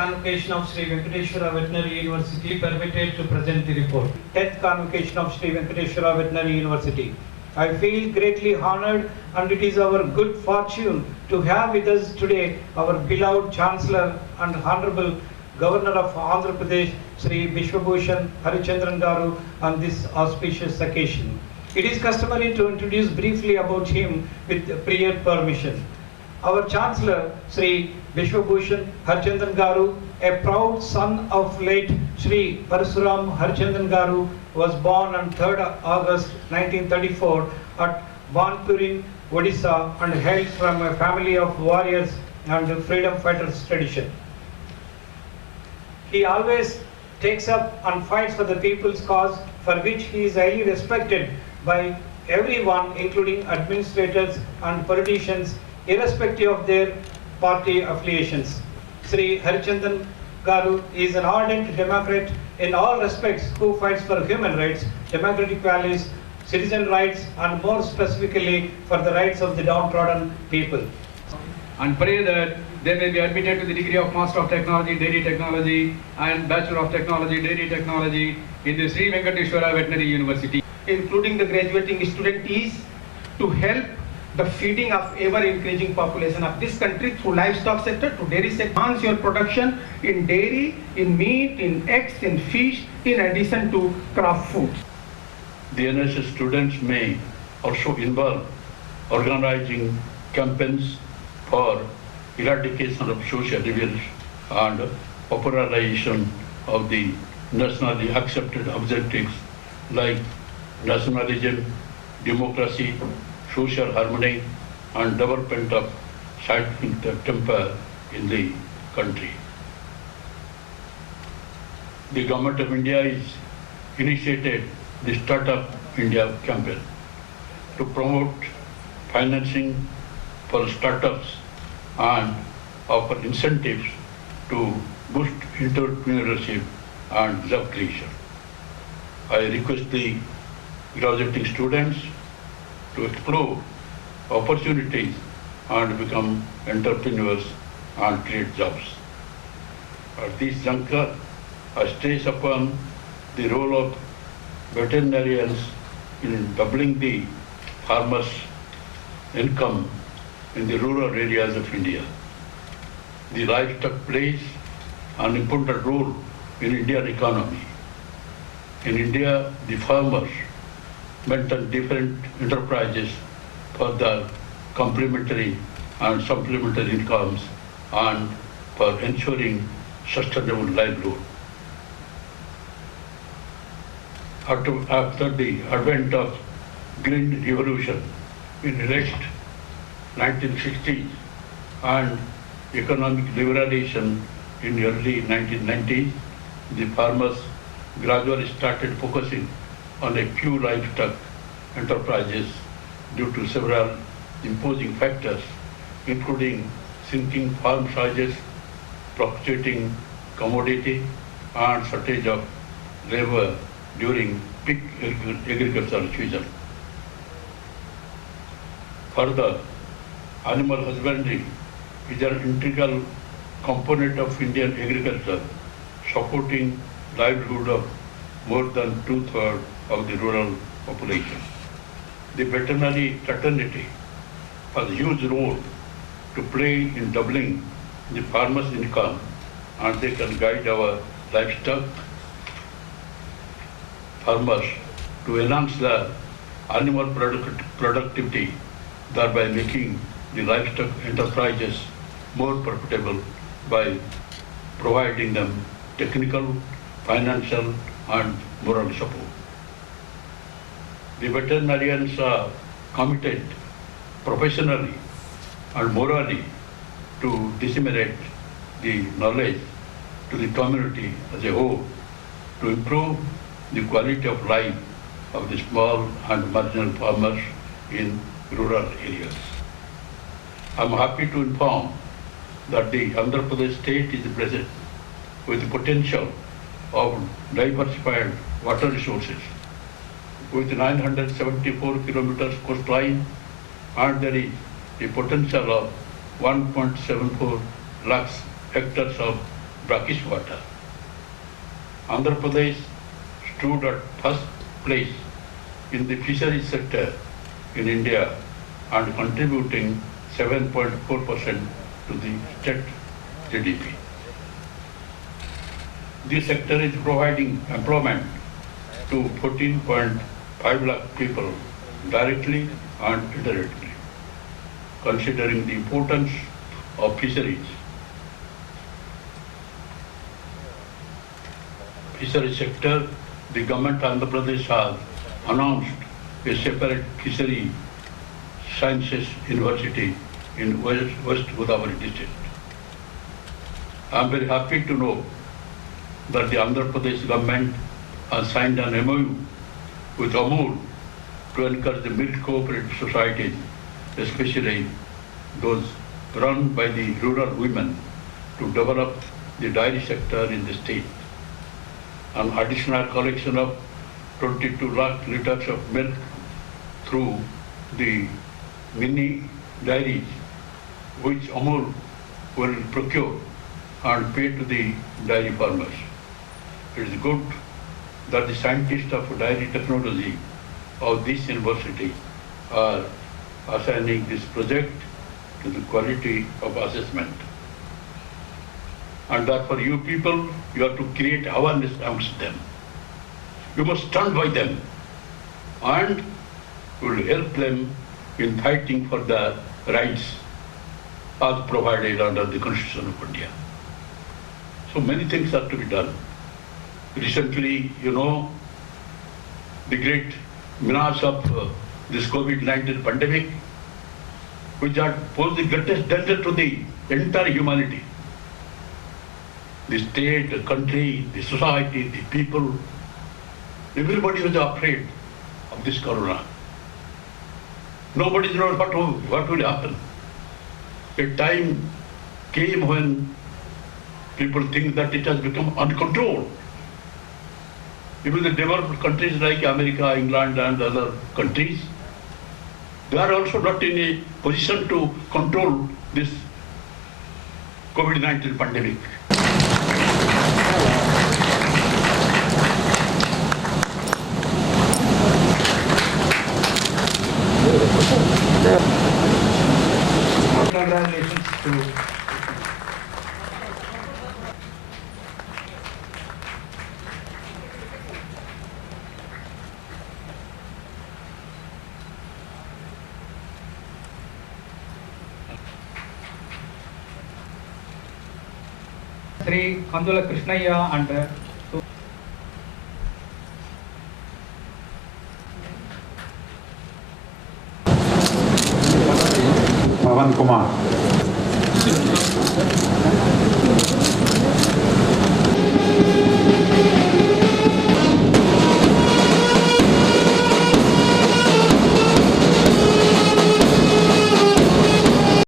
Convocation of Sri Venkateshwara Veterinary University permitted to present the report. 10th Convocation of Sri Venkateshwara Veterinary University. I feel greatly honored, and it is our good fortune to have with us today our beloved Chancellor and Honorable Governor of Andhra Pradesh, Sri Bishwabhushan Harichandran Garu, on this auspicious occasion. It is customary to introduce briefly about him with prior permission. Our Chancellor, Sri Bishwabhushan Harichandran Garu, a proud son of late Sri Parasuram Harichandran Garu, was born on 3rd August 1934 at Banpurin, Odisha, and hailed from a family of warriors and freedom fighters tradition. He always takes up and fights for the people's cause, for which he is highly respected by everyone, including administrators and politicians, irrespective of their party affiliations. Sri Harichandran Garu is an ardent Democrat in all respects who fights for human rights, democratic values, citizen rights, and more specifically for the rights of the downtrodden people. And pray that they may be admitted to the degree of Master of Technology, Dairy Technology, and Bachelor of Technology, Dairy Technology in the Sri Venkateshwara Veterinary University. Including the graduating student is to help the feeding of ever-increasing population of this country through livestock sector to dairy sector. Enhance your production in dairy, in meat, in eggs, in fish, in addition to crop foods. The NSS students may also involve organizing campaigns for eradication of social evils and popularization of the nationally accepted objectives like nationalism, democracy, social harmony, and development of scientific temper in the country. The Government of India is initiated the Startup India campaign to promote financing for startups and offer incentives to boost entrepreneurship and job creation. I request the graduating students to explore opportunities and become entrepreneurs and create jobs. At this juncture, I stress upon the role of veterinarians in doubling the farmers' income in the rural areas of India. The livestock plays an important role in Indian economy. In India, the farmers maintain different enterprises for their complementary and supplementary incomes and for ensuring sustainable livelihood. After the advent of Green Revolution in the late 1960s and economic liberalization in the early 1990s, the farmers gradually started focusing on a few livestock enterprises due to several imposing factors, including sinking farm sizes, fluctuating commodity, and shortage of labor during peak agricultural season. Further, animal husbandry is an integral component of Indian agriculture, supporting livelihood of more than 2/3 of the rural population. The veterinary fraternity has a huge role to play in doubling the farmers' income, and they can guide our livestock farmers to enhance their animal productivity, thereby making the livestock enterprises more profitable by providing them technical, financial, and moral support. The veterinarians are committed professionally and morally to disseminate the knowledge to the community as a whole to improve the quality of life of the small and marginal farmers in rural areas. I am happy to inform that the Andhra Pradesh state is present with the potential of diversified water resources with 974 kilometers coastline, and there is a potential of 1.74 lakhs hectares of brackish water. Andhra Pradesh stood at first place in the fisheries sector in India and contributing 7.4% to the state GDP. This sector is providing employment to 14.5 lakh people directly and indirectly. Considering the importance of fisheries sector, the government of Andhra Pradesh has announced a separate fishery sciences university in West Godavari district. I am very happy to know that the Andhra Pradesh government has signed an MOU with Amul to encourage the milk cooperative societies, especially those run by the rural women, to develop the dairy sector in the state. An additional collection of 22 lakh liters of milk through the mini dairies, which Amul will procure and pay to the dairy farmers. It is good that the scientists of dairy technology of this university are assigning this project to the quality of assessment. And that for you people, you have to create awareness amongst them. You must stand by them and you will help them in fighting for the rights as provided under the Constitution of India. So many things are to be done. Recently, you know, the great menace of this COVID-19 pandemic, which had posed the greatest danger to the entire humanity. The state, the country, the society, the people, everybody was afraid of this corona. Nobody knows what will happen. A time came when people think that it has become uncontrolled. Even the developed countries like America, England and other countries, they are also not in a position to control this COVID-19 pandemic. Congratulations to Sri Kandula Krishnaya and Pavan Kumar.